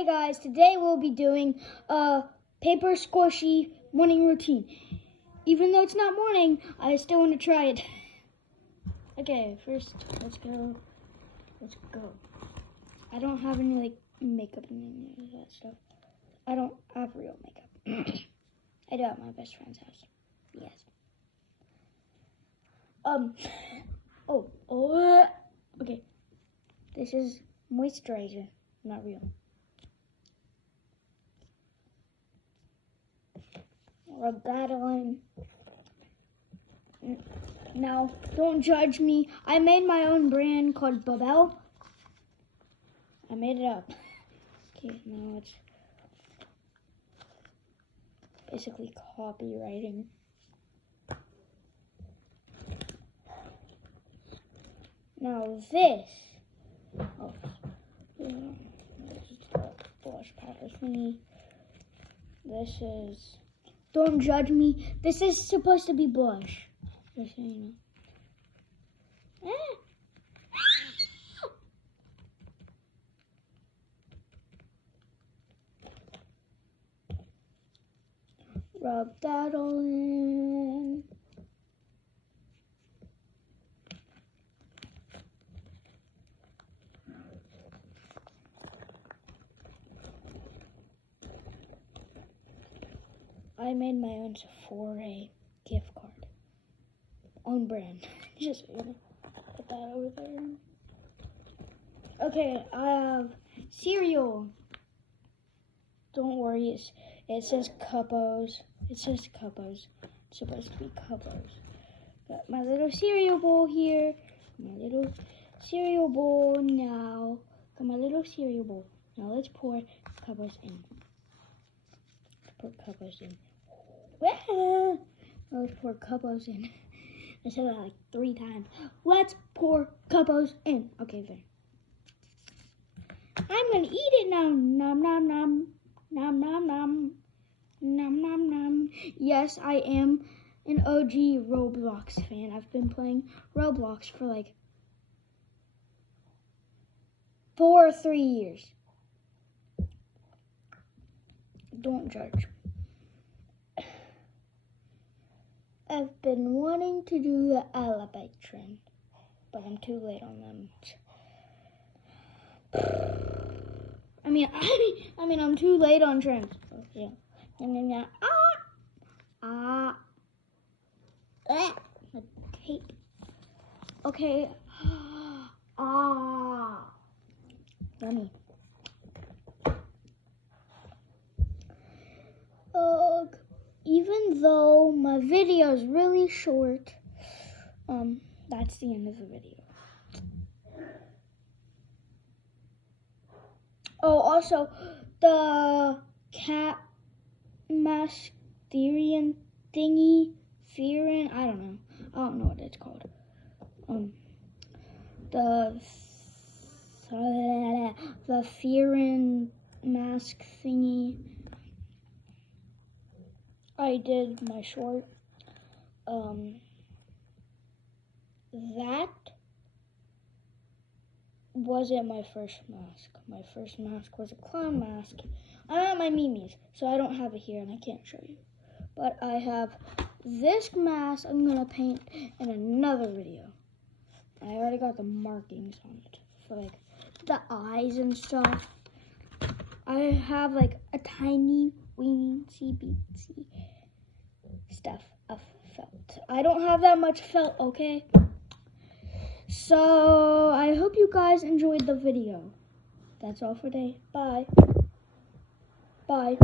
Hey guys, today we'll be doing a paper squishy morning routine. Even though it's not morning, I still want to try it. Okay, first, let's go. I don't have any makeup and any of that stuff. I don't have real makeup. I do at my best friend's house. Yes. Okay. This is moisturizer, not real. Rub that on. Now, don't judge me. I made my own brand called Babel. I made it up. Okay, now it's basically copywriting. Now this. This is the blush powder thingy. This is. Don't judge me. This is supposed to be blush. Just so you know. Rub that all in. I made my own Sephora gift card. Own brand. Just gonna put that over there. Okay, I have cereal. Don't worry, it says Cuppos. It says Cuppos. It's supposed to be Cuppos. Got my little cereal bowl here. My little cereal bowl now. Got my little cereal bowl. Now let's pour Cuppos in. Pour Cuppos in. Let's pour Cuppos in. I said that like 3 times. Let's pour Cuppos in. Okay, there. I'm gonna eat it now. Nom nom nom. Nom nom nom. Nom nom nom. Yes, I am an OG Roblox fan. I've been playing Roblox for like 4 or 3 years. Don't judge. I've been wanting to do the Elevate trend, but I'm too late on them. I mean, I'm too late on trends. So, yeah. The tape. Okay. Yummy. Even though my video is really short, that's the end of the video. Oh, also, the cat mask thingy, I don't know what it's called. The Fearin mask thingy. I did my short. That wasn't my first mask. My first mask was a clown mask. I'm at my Mimi's, so I don't have it here and I can't show you. But I have this mask I'm gonna paint in another video. I already got the markings on it for like the eyes and stuff. I have like a tiny weensy beatsy stuff of felt. I don't have that much felt, okay? So I hope you guys enjoyed the video. That's all for today. Bye. Bye.